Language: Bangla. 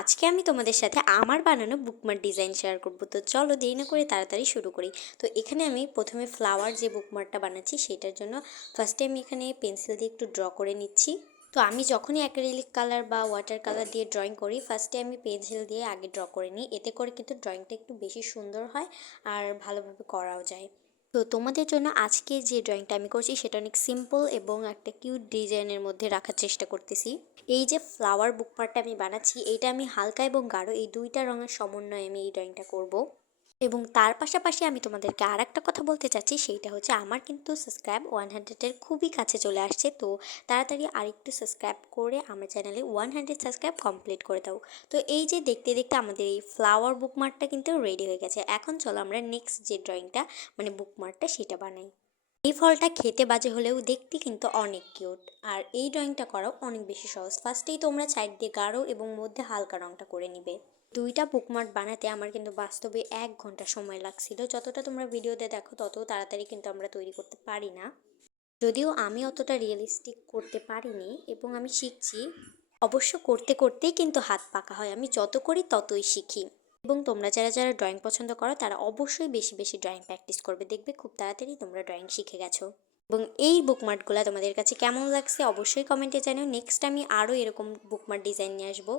আজকে আমি তোমাদের সাথে আমার বানানো বুকমার্ক ডিজাইন শেয়ার করব। তো চলো দেরি না করে তাড়াতাড়ি শুরু করি। তো এখানে আমি প্রথমে ফ্লাওয়ার যে বুকমার্কটা বানাচ্ছি সেটার জন্য ফার্স্টে আমি এখানে পেন্সিল দিয়ে একটু ড্র করে নিচ্ছি। তো আমি যখনই অ্যাক্রিলিক কালার বা ওয়াটার কালার দিয়ে ড্রয়িং করি ফার্স্টে আমি পেন্সিল দিয়ে আগে ড্র করে নিই, এতে করে কিন্তু ড্রয়িংটা একটু বেশি সুন্দর হয় আর ভালোভাবে করাও যায়। তো তোমাদের জন্য আজকে যে ড্রয়িংটা আমি করছি সেটা অনেক সিম্পল এবং একটা কিউট ডিজাইনের মধ্যে রাখার চেষ্টা করতেছি। এই যে ফ্লাওয়ার বুকমার্কটা আমি বানাচ্ছি এইটা আমি হালকা এবং গাঢ় এই দুইটা রঙের সমন্বয়ে আমি এই ড্রয়িংটা করব। এবং তার পাশাপাশি আমি তোমাদেরকে আর একটা কথা বলতে চাচ্ছি, সেইটা হচ্ছে আমার কিন্তু সাবস্ক্রাইব 100-এর খুবই কাছে চলে আসছে। তো তাড়াতাড়ি আরেকটু সাবস্ক্রাইব করে আমার চ্যানেলে 100 সাবস্ক্রাইব কমপ্লিট করে দাও। তো এই যে দেখতে দেখতে আমাদের এই ফ্লাওয়ার বুকমার্কটা কিন্তু রেডি হয়ে গেছে। এখন চলো আমরা নেক্সট যে ড্রয়িংটা মানে বুকমার্কটা সেটা বানাই। এই ফলটা খেতে বাজে হলেও দেখতে কিন্তু অনেক কিউট। আর এই ড্রয়িংটা করাও অনেক বেশি সহজ। ফার্স্টেই তোমরা সাইড দিয়ে গাঢ় এবং মধ্যে হালকা রঙটা করে নিবে। দুইটা বুকমার্ক বানাতে আমার কিন্তু বাস্তবে 1 ঘন্টা সময় লাগছিল। যতটা তোমরা ভিডিওতে দেখো তত তাড়াতাড়ি কিন্তু আমরা তৈরি করতে পারি না। যদিও আমি অতটা রিয়েলিস্টিক করতে পারিনি এবং আমি শিখছি। অবশ্য করতে করতেই কিন্তু হাত পাকা হয়, আমি যত করি ততই শিখি। এবং তোমরা যারা যারা ড্রয়িং পছন্দ করো তারা অবশ্যই বেশি বেশি ড্রয়িং প্র্যাকটিস করবে, দেখবে খুব তাড়াতাড়ি তোমরা ড্রয়িং শিখে গেছো। এবং এই বুকমার্কগুলো তোমাদের কাছে কেমন লাগছে অবশ্যই কমেন্টে জানিও। নেক্সট আমি আরও এরকম বুকমার্ক ডিজাইন নিয়ে আসবো।